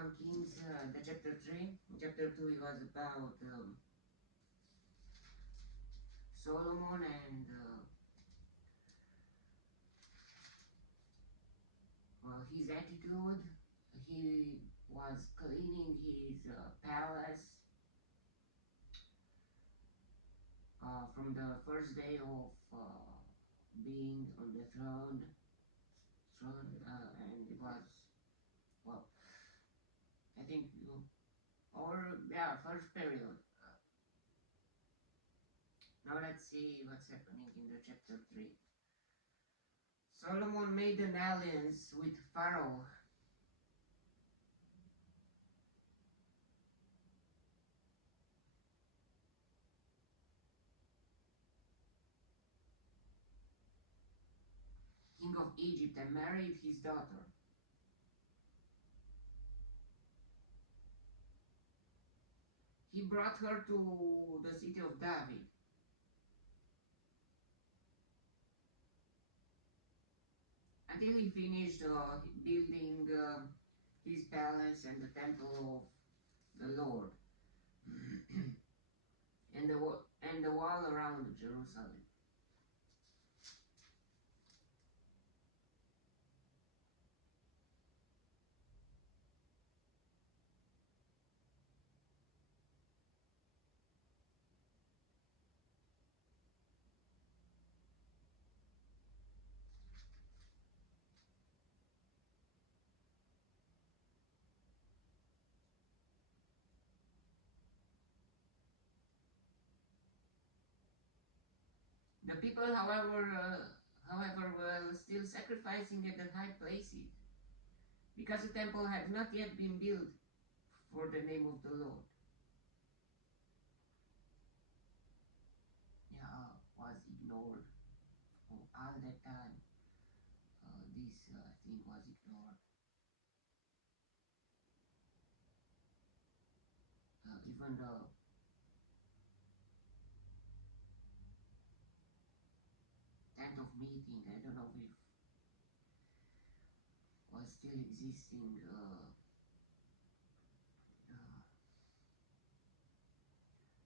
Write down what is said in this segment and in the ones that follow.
1 Kings, the chapter 3. Chapter 2 it was about Solomon and his attitude. He was cleaning his palace from the first day of being on the throne, and it was, well, I think, or yeah, first period. Now let's see what's happening in the chapter 3. Solomon made an alliance with Pharaoh, king of Egypt, and married his daughter. He brought her to the city of David. Until he finished building his palace and the temple of the Lord and the wall around Jerusalem. The people, however, were still sacrificing at the high places, because the temple had not yet been built for the name of the Lord. Yeah, was ignored. All that time, this thing was ignored. Even the tent of meeting, I don't know if was still existing.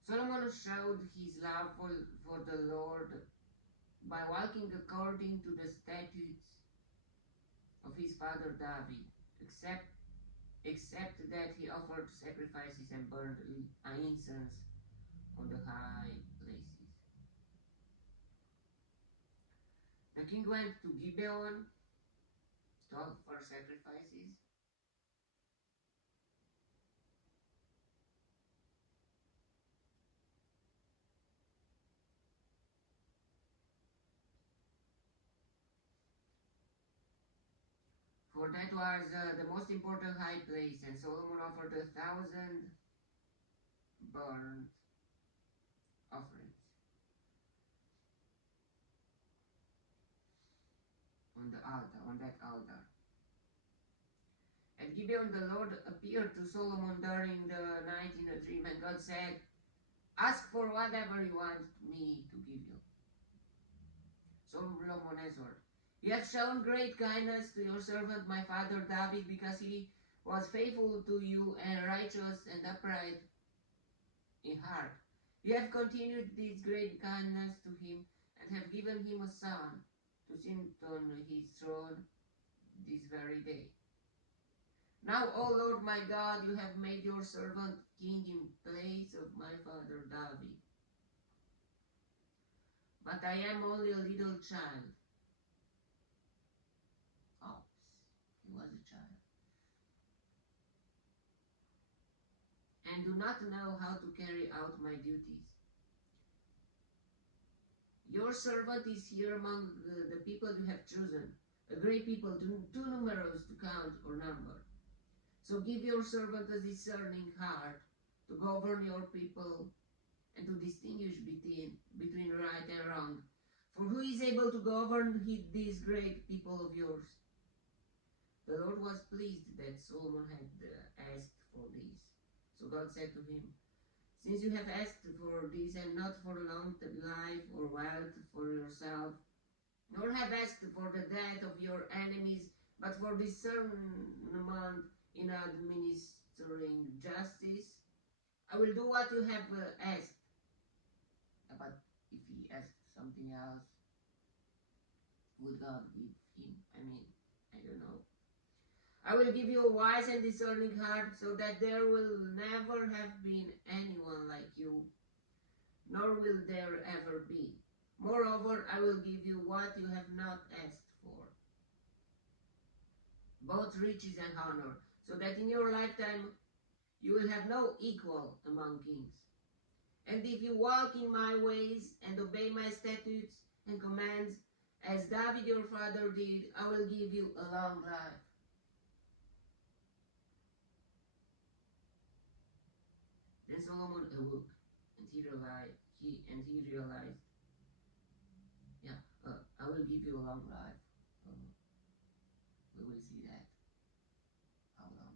Solomon showed his love for the Lord by walking according to the statutes of his father David, except that he offered sacrifices and burned incense on the high places. The king went to Gibeon to offer sacrifices. For that was the most important high place, and Solomon offered 1,000 burnt offerings on that altar. At Gibeon, the Lord appeared to Solomon during the night in a dream, and God said, "Ask for whatever you want me to give you." Solomon answered, "You have shown great kindness to your servant my father David, because he was faithful to you and righteous and upright in heart. You have continued this great kindness to him and have given him a son to sit on his throne this very day. Now, O Lord my God, you have made your servant king in place of my father David. But I am only a little child." Oops, he was a child. "And do not know how to carry out my duties. Your servant is here among the people you have chosen, a great people, too numerous to count or number. So give your servant a discerning heart to govern your people and to distinguish between right and wrong. For who is able to govern these great people of yours?" The Lord was pleased that Solomon had asked for this. So God said to him, "Since you have asked for this and not for long life or wealth for yourself, nor have asked for the death of your enemies, but for discernment in administering justice. I will do what you have asked. But if he asked something else, would God give him? I mean, I don't know. I will give you a wise and discerning heart, so that there will never have been anyone like you, nor will there ever be. Moreover, I will give you what you have not asked for, both riches and honor, so that in your lifetime you will have no equal among kings. And if you walk in my ways and obey my statutes and commands, as David your father did, I will give you a long life. Then Solomon awoke, and he realized, yeah, I will give you a long life. We will see that, how long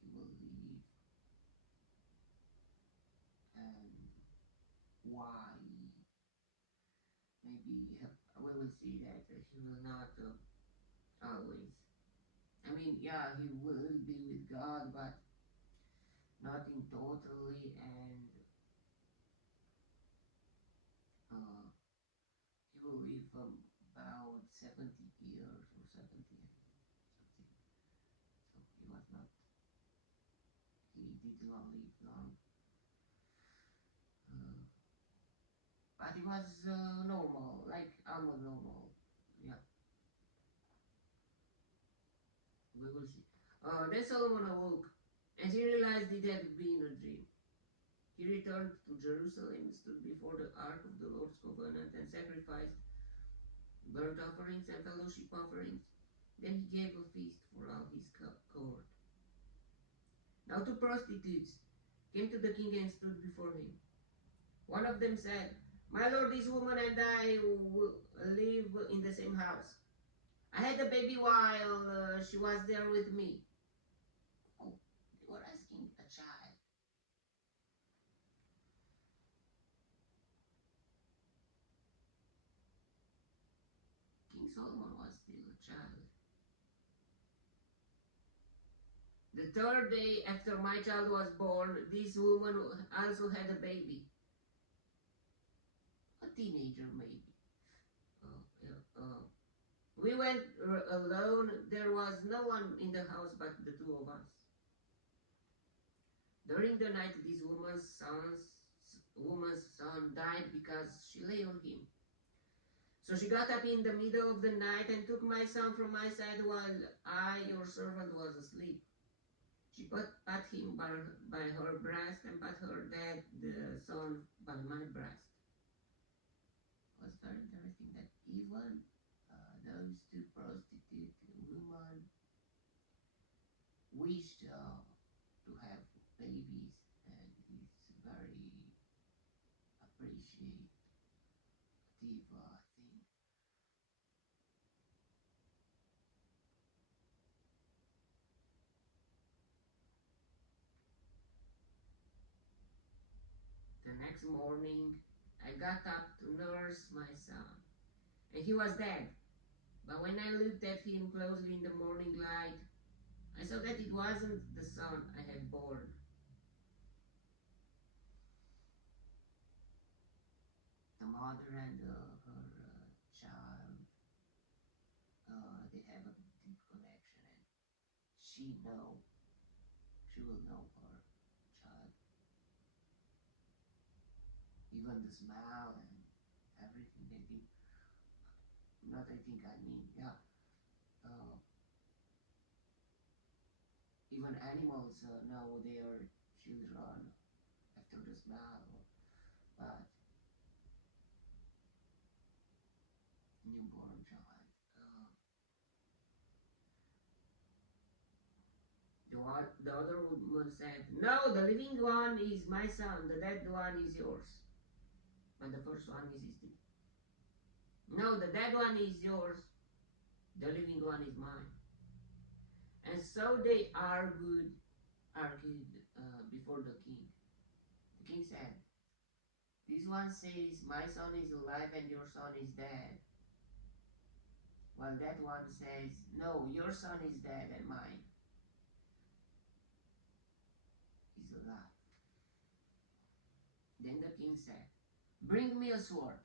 he will live, and why. Maybe we will see that he will not always. I mean, yeah, he will be with God, but nothing totally, and uh, he will live about 70 years or 70 something. So he was not, he did not live long. But he was normal, like almost normal. Yeah, we will see. Then Solomon awoke, and he realized it had been a dream. He returned to Jerusalem, stood before the ark of the Lord's covenant, and sacrificed burnt offerings and fellowship offerings. Then he gave a feast for all his court. Now two prostitutes came to the king and stood before him. One of them said, "My lord, this woman and I live in the same house. I had a baby while she was there with me." Oh, they were asking a child. King Solomon was still a child. The third day after my child was born, this woman also had a baby. A teenager, maybe. We went alone. There was no one in the house but the two of us. During the night, this woman's son died because she lay on him. So she got up in the middle of the night and took my son from my side while I, your servant, was asleep. She pat him by her breast and pat her dead son by my breast. It was very interesting that even those two prostitute women wished to have babies, and it's very appreciative thing. The next morning, I got up to nurse my son, and he was dead. But when I looked at him closely in the morning light, I saw that it wasn't the son I had born. The mother and her child, they have a deep connection, and she will know her child. Even the smell and everything. I think, not I think, I mean, yeah. Even animals know their children after the smell, but newborn child. The other woman said, "No, the living one is my son, the dead one is yours." But the first one insisted, "No, the dead one is yours, the living one is mine." And so they argued before the king. The king said, "This one says, my son is alive and your son is dead. While that one says, no, your son is dead and mine." Then the king said, "Bring me a sword."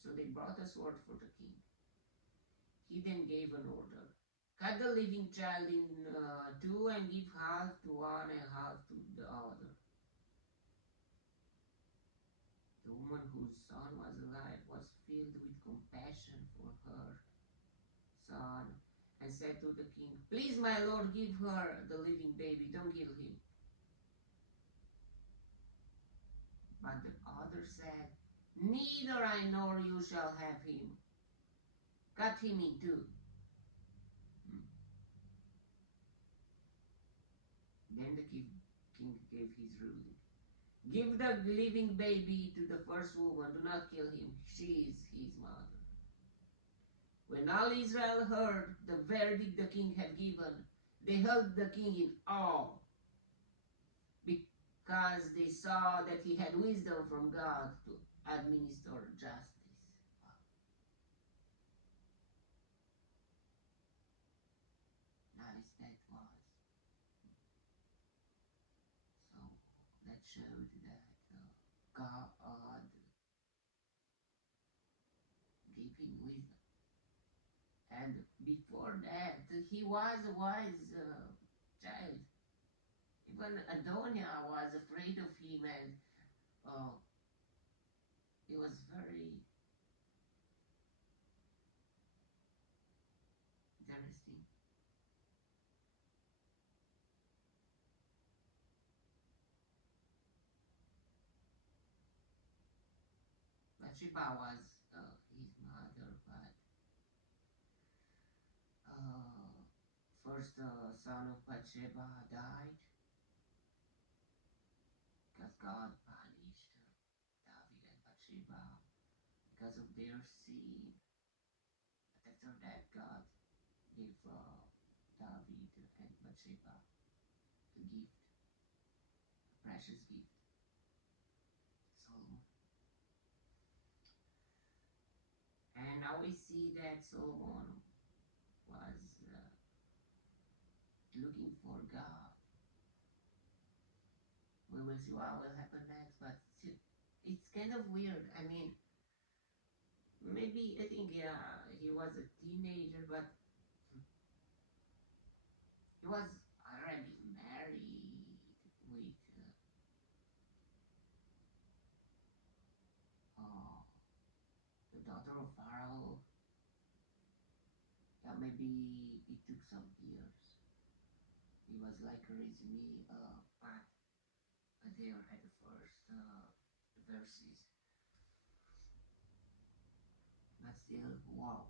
So they brought a sword for the king. He then gave an order. Cut the living child in two and give half to one and half to the other. The woman whose son was alive was filled with compassion for her son and said to the king, "Please, my lord, give her the living baby. Don't kill him." But the other said, "Neither I nor you shall have him. Cut him in two." Then the king gave his ruling. "Give the living baby to the first woman. Do not kill him. She is his mother." When all Israel heard the verdict the king had given, they held the king in awe because they saw that he had wisdom from God to administer justice. Nice that was. So that showed that God gave him wisdom. And before that, he was a wise child. Even Adonia was afraid of him, and he was very interesting. Bathsheba was his mother, but first son of Bathsheba died because God punished David and Bathsheba because of their sin. But after that, God gave David and Bathsheba a gift, a precious gift, Solomon. And now we see that Solomon was looking for God. We will see what will happen next, but it's kind of weird. I mean, maybe I think yeah, he was a teenager, but he was already married with the daughter of Pharaoh. Yeah, maybe it took some years. He was like raising me back there at the first verses. But still, wow.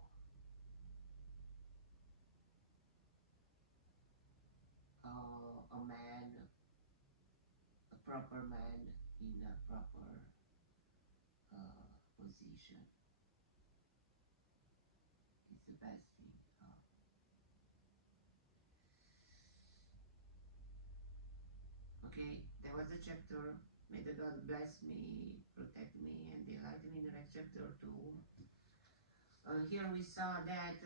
A man, a proper man in a proper position is the best thing. Okay, that was the chapter. May the God bless me, protect me, and delight me in the next chapter too. Here we saw that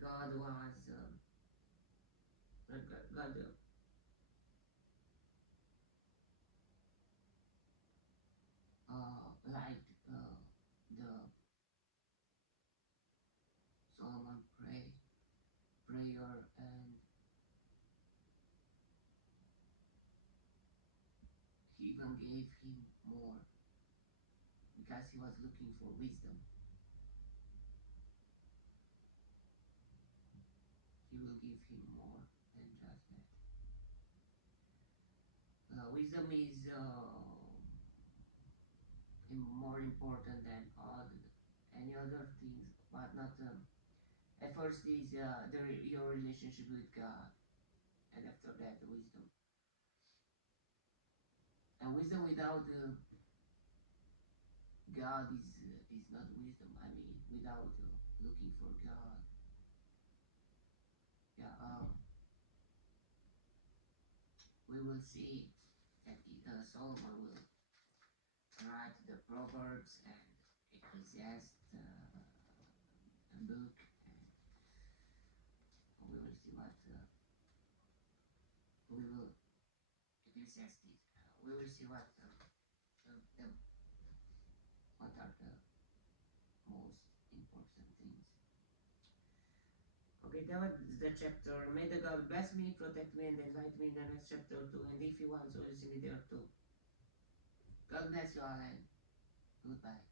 God was God liked the Solomon prayer, and he even gave him more because he was looking for wisdom. He will give him more than just that. Wisdom is more important than any other things, but not at first is your relationship with God, and after that the wisdom. And wisdom without God is not wisdom. I mean, without looking for God. Yeah. We will see that Solomon will write the Proverbs and Ecclesiastes book, and we will see what we will Ecclesiastes. we will see what what are the most important things. Okay, that was the chapter. May the God bless me, protect me, and invite me in the next chapter too. And if you want, so you see me there too. God bless you all and goodbye.